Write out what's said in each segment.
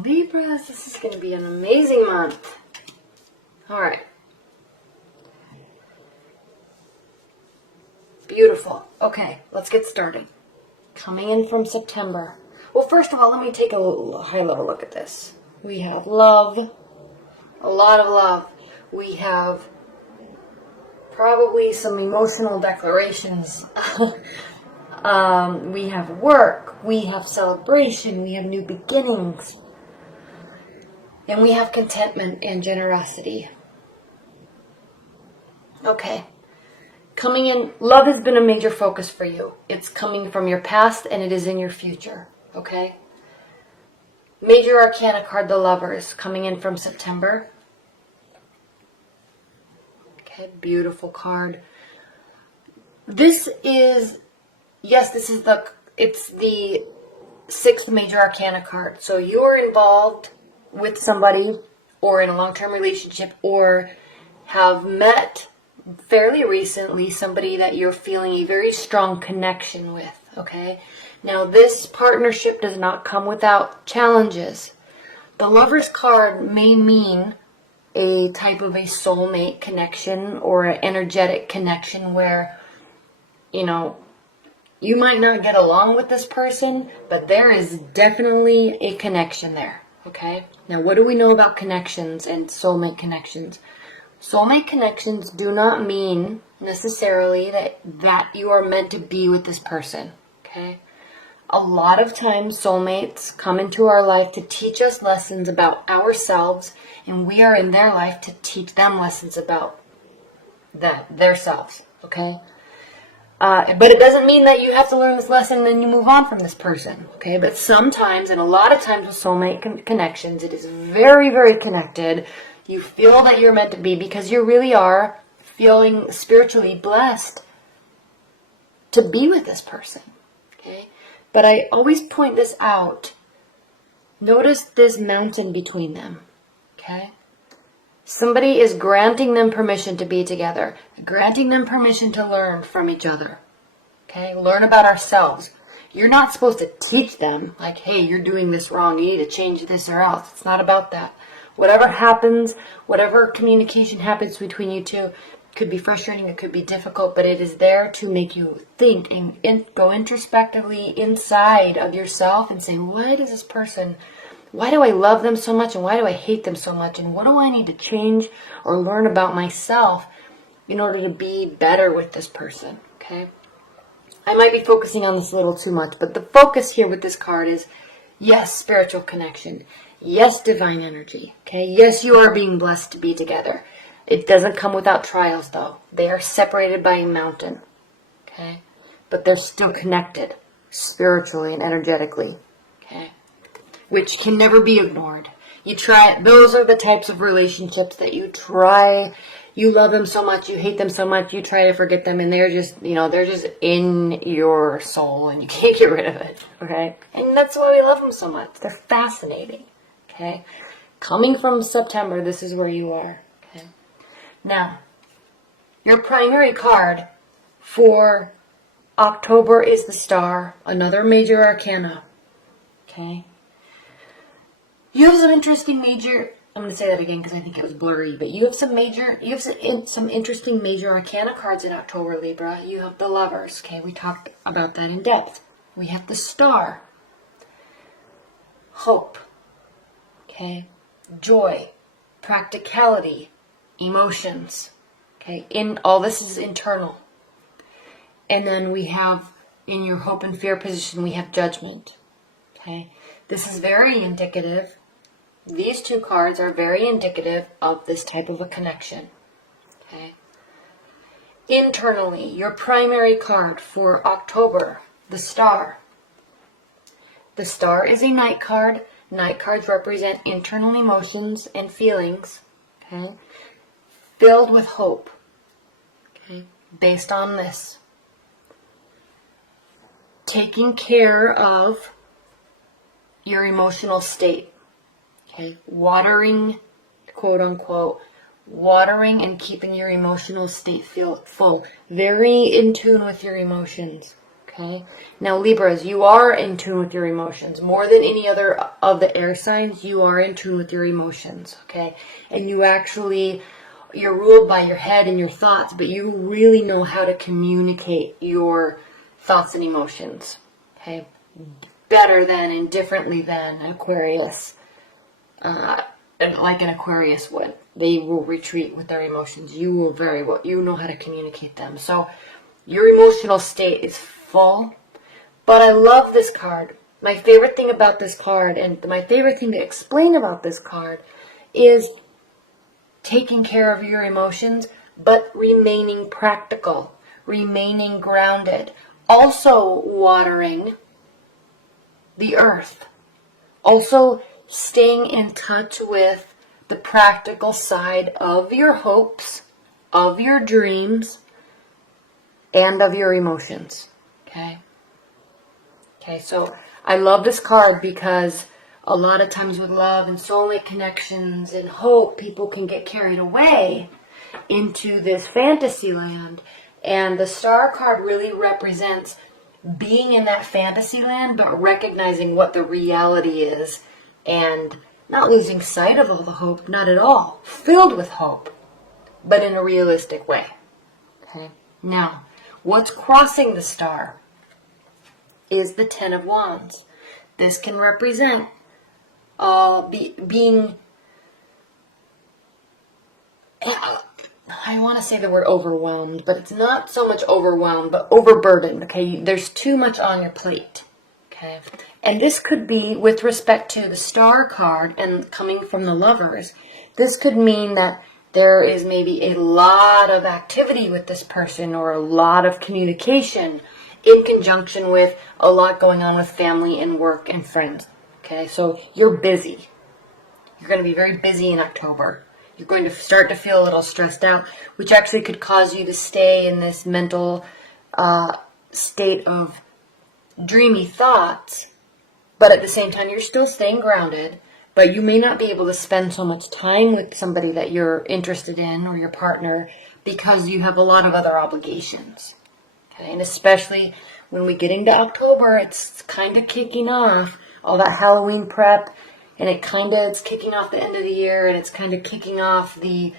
Libras, this is going to be an amazing month. All right. Beautiful. Okay, let's get started. Coming in from September. Well, first of all, let me take a high-level look at this. We have love, a lot of love. We have probably some emotional declarations. We have work, we have celebration, we have new beginnings, and we have contentment and generosity. Okay. Coming in, love has been a major focus for you. It's coming from your past and it is in your future. Okay? Major Arcana card, the Lovers, coming in from September. Okay, beautiful card. This is, yes, it's the 6th Major Arcana card. So you are involved with somebody or in a long-term relationship or have met fairly recently somebody that you're feeling a very strong connection with, okay? Now, this partnership does not come without challenges. The Lover's card may mean a type of a soulmate connection or an energetic connection where, you know, you might not get along with this person, but there is definitely a connection there, okay? Now, what do we know about connections and soulmate connections? Soulmate connections do not mean necessarily that you are meant to be with this person, okay? A lot of times soulmates come into our life to teach us lessons about ourselves, and we are in their life to teach them lessons about their selves, okay? But it doesn't mean that you have to learn this lesson and then you move on from this person, okay? But sometimes, and a lot of times with soulmate connections, it is very, very connected. You feel that you're meant to be because you really are feeling spiritually blessed to be with this person, okay? But I always point this out. Notice this mountain between them, okay? Somebody is granting them permission to be together, granting them permission to learn from each other, okay? Learn about ourselves. You're not supposed to teach them, like, hey, you're doing this wrong, you need to change this or else. It's not about that. Whatever happens, whatever communication happens between you two, could be frustrating, it could be difficult, but it is there to make you think and go introspectively inside of yourself and say, why do I love them so much and why do I hate them so much and what do I need to change or learn about myself in order to be better with this person, okay? I might be focusing on this a little too much, but the focus here with this card is, yes, spiritual connection. Yes, divine energy. Okay. Yes, you are being blessed to be together. It doesn't come without trials, though. They are separated by a mountain. Okay. But they're still connected spiritually and energetically. Okay. Which can never be ignored. Those are the types of relationships that you try. You love them so much, you hate them so much, you try to forget them, and they're just in your soul, and you can't get rid of it. Okay. And that's why we love them so much. They're fascinating. Okay, coming from September, this is where you are. Okay, now, your primary card for October is the Star, another major arcana. Okay, you have some interesting major. I'm going to say that again because I think it was blurry, but you have some interesting major arcana cards in October, Libra. You have the Lovers. Okay, we talked about that in depth. We have the Star, Hope. Okay, joy, practicality, emotions. Okay, all this is internal. And then we have, in your hope and fear position, we have Judgment. Okay, this is very indicative. These two cards are very indicative of this type of a connection. Okay, internally, your primary card for October, the Star. The Star is a Knight card. Knight cards represent internal emotions and feelings, okay, filled with hope, okay, based on this. Taking care of your emotional state, okay, watering, quote unquote, watering and keeping your emotional state full, very in tune with your emotions, Okay. Now, Libras, you are in tune with your emotions. More than any other of the air signs, you are in tune with your emotions. Okay. And you're ruled by your head and your thoughts, but you really know how to communicate your thoughts and emotions. Okay. Better than and differently than Aquarius. Like an Aquarius would. They will retreat with their emotions. You will very well, you know how to communicate them. So your emotional state is full. But I love this card. My favorite thing about this card, and my favorite thing to explain about this card, is taking care of your emotions, but remaining practical, remaining grounded. Also watering the earth. Also staying in touch with the practical side of your hopes, of your dreams, and of your emotions. Okay? Okay, so I love this card because a lot of times with love and soulmate connections and hope, people can get carried away into this fantasy land. And the star card really represents being in that fantasy land, but recognizing what the reality is and not losing sight of all the hope, not at all. Filled with hope, but in a realistic way. Okay. Now, what's crossing the star is the Ten of Wands. This can represent being, I want to say the word overwhelmed, but it's not so much overwhelmed, but overburdened. Okay, there's too much on your plate. Okay, and this could be with respect to the Star card and coming from the Lovers. This could mean that there is maybe a lot of activity with this person or a lot of communication in conjunction with a lot going on with family and work and friends. Okay, so you're busy. You're going to be very busy in October. You're going to start to feel a little stressed out, which actually could cause you to stay in this mental state of dreamy thoughts. But at the same time, you're still staying grounded, but you may not be able to spend so much time with somebody that you're interested in or your partner because you have a lot of other obligations. Okay, and especially when we get into October, it's kind of kicking off all that Halloween prep, and it's kicking off the end of the year, and it's kind of kicking off the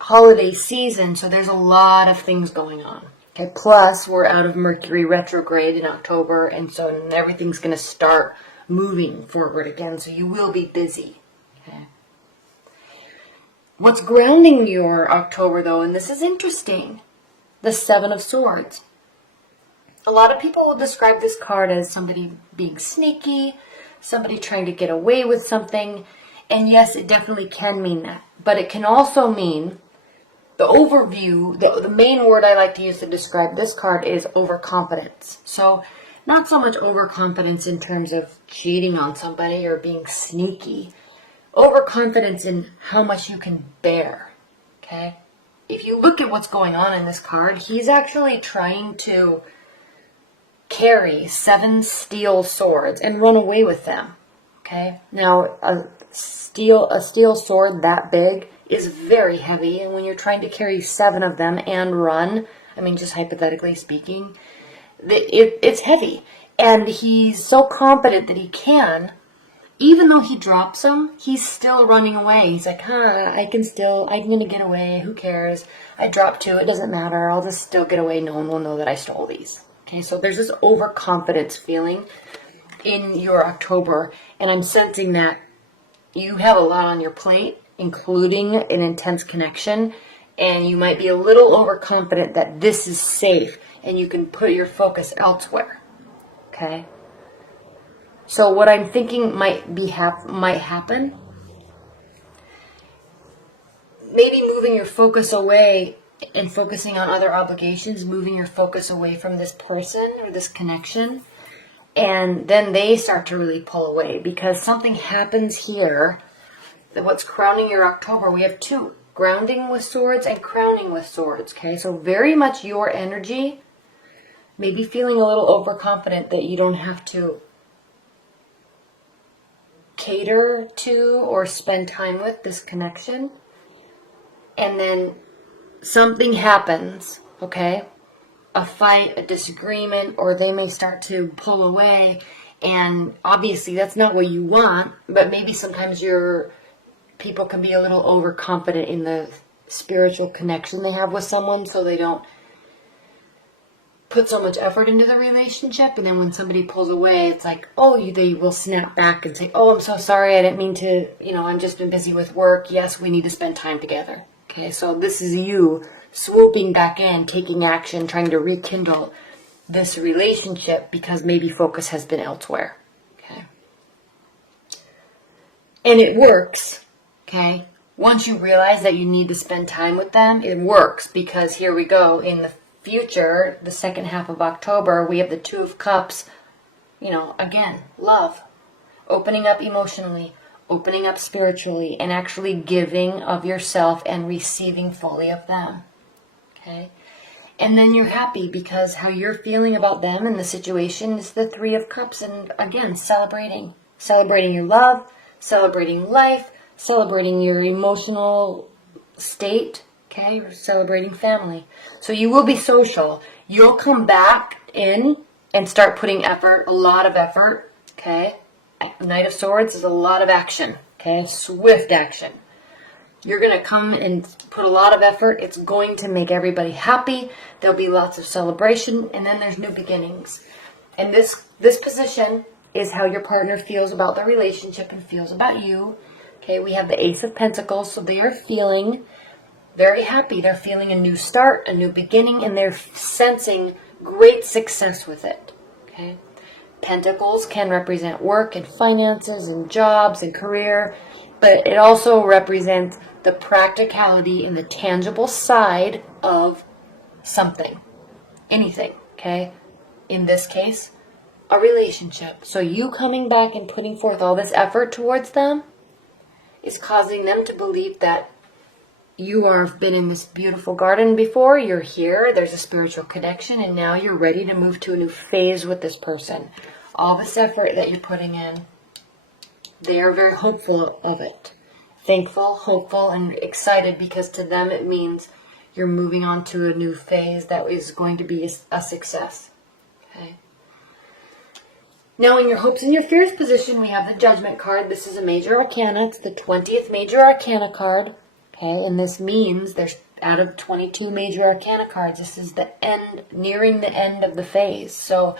holiday season, so there's a lot of things going on. Okay, plus we're out of Mercury retrograde in October, and so everything's going to start moving forward again, so you will be busy. Okay. What's grounding your October, though, and this is interesting, the Seven of Swords. A lot of people will describe this card as somebody being sneaky, somebody trying to get away with something, and yes, it definitely can mean that. But it can also mean, the overview, the main word I like to use to describe this card is overconfidence. So, not so much overconfidence in terms of cheating on somebody or being sneaky. Overconfidence in how much you can bear. Okay? If you look at what's going on in this card, he's actually trying to carry 7 steel swords and run away with them. Okay? Now, a steel sword that big is very heavy, and when you're trying to carry 7 of them and run, I mean, just hypothetically speaking, it's heavy. And he's so confident that he can, even though he drops them, he's still running away. He's like, I'm going to get away. Who cares? I dropped 2. It doesn't matter. I'll just still get away. No one will know that I stole these. Okay, so there's this overconfidence feeling in your October, and I'm sensing that you have a lot on your plate, including an intense connection, and you might be a little overconfident that this is safe and you can put your focus elsewhere. Okay? So what I'm thinking might happen, maybe moving your focus away and focusing on other obligations, moving your focus away from this person or this connection, and then they start to really pull away because something happens here. What's crowning your October? We have 2, grounding with swords and crowning with swords. Okay, so very much your energy, maybe feeling a little overconfident that you don't have to cater to or spend time with this connection, and then something happens, okay? a fight, a disagreement, or they may start to pull away. And obviously that's not what you want, but maybe sometimes people can be a little overconfident in the spiritual connection they have with someone, so they don't put so much effort into the relationship. And then when somebody pulls away, it's like, they will snap back and say, I'm so sorry, I didn't mean to, I've just been busy with work. Yes, we need to spend time together. Okay, so this is you swooping back in, taking action, trying to rekindle this relationship because maybe focus has been elsewhere. Okay. And it works. Okay. Once you realize that you need to spend time with them, it works, because here we go. In the future, the second half of October, we have the Two of Cups. Again, love. Opening up emotionally, opening up spiritually, and actually giving of yourself and receiving fully of them. Okay? And then you're happy because how you're feeling about them and the situation is the Three of Cups. And again, celebrating your love, celebrating life, celebrating your emotional state, okay? You're celebrating family. So you will be social. You'll come back in and start putting effort, a lot of effort, okay? Knight of Swords is a lot of action, okay? Swift action. You're going to come and put a lot of effort. It's going to make everybody happy. There'll be lots of celebration, and then there's new beginnings. And this position is how your partner feels about the relationship and feels about you. Okay, we have the Ace of Pentacles, so they are feeling very happy. They're feeling a new start, a new beginning, and they're sensing great success with it. Okay, Pentacles can represent work and finances and jobs and career, but it also represents the practicality and the tangible side of something, anything, okay? In this case, a relationship. So you coming back and putting forth all this effort towards them is causing them to believe that you have been in this beautiful garden before, you're here, there's a spiritual connection, and now you're ready to move to a new phase with this person. All this effort that you're putting in, they are very hopeful of it. Thankful, hopeful, and excited, because to them it means you're moving on to a new phase that is going to be a success. Okay. Now in your hopes and your fears position, we have the Judgment card. This is a major arcana. It's the 20th major arcana card. Okay, and this means there's out of 22 major arcana cards, this is the end, nearing the end of the phase. So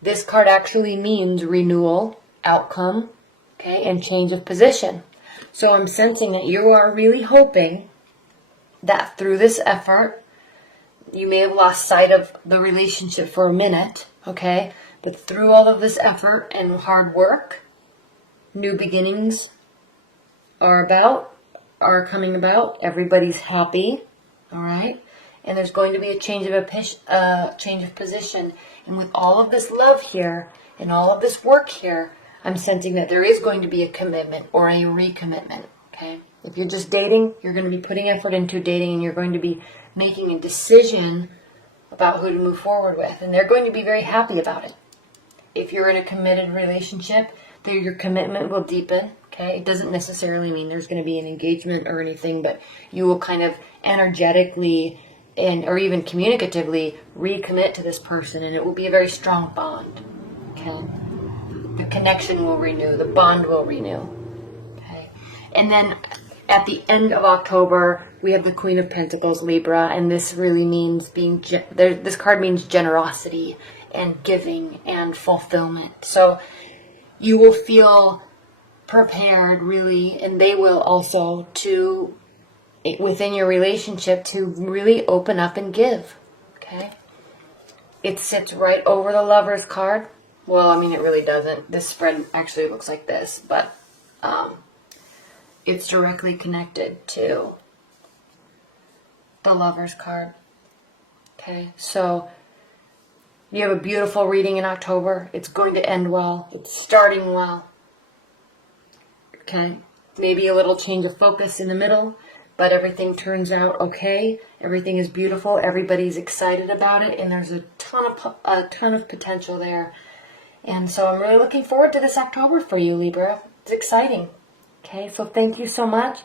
this card actually means renewal, outcome, okay, and change of position. So I'm sensing that you are really hoping that through this effort, you may have lost sight of the relationship for a minute, okay? But through all of this effort and hard work, new beginnings are coming about. Everybody's happy, all right? And there's going to be a change of position. And with all of this love here and all of this work here, I'm sensing that there is going to be a commitment or a recommitment, okay? If you're just dating, you're going to be putting effort into dating, and you're going to be making a decision about who to move forward with. And they're going to be very happy about it. If you're in a committed relationship, your commitment will deepen, okay? It doesn't necessarily mean there's going to be an engagement or anything, but you will kind of energetically or even communicatively recommit to this person, and it will be a very strong bond, okay? The connection will renew. The bond will renew. Okay. And then at the end of October, we have the Queen of Pentacles, Libra, and this really means this card means generosity and giving and fulfillment. So you will feel prepared, really, and they will also, to within your relationship, to really open up and give. Okay. It sits right over the Lover's card. Well, I mean, it really doesn't. This spread actually looks like this, but it's directly connected to the Lover's card. Okay, so you have a beautiful reading in October. It's going to end well. It's starting well. Okay, maybe a little change of focus in the middle, but everything turns out okay. Everything is beautiful. Everybody's excited about it, and there's a ton of potential there. And so I'm really looking forward to this October for you, Libra. It's exciting. Okay, so thank you so much.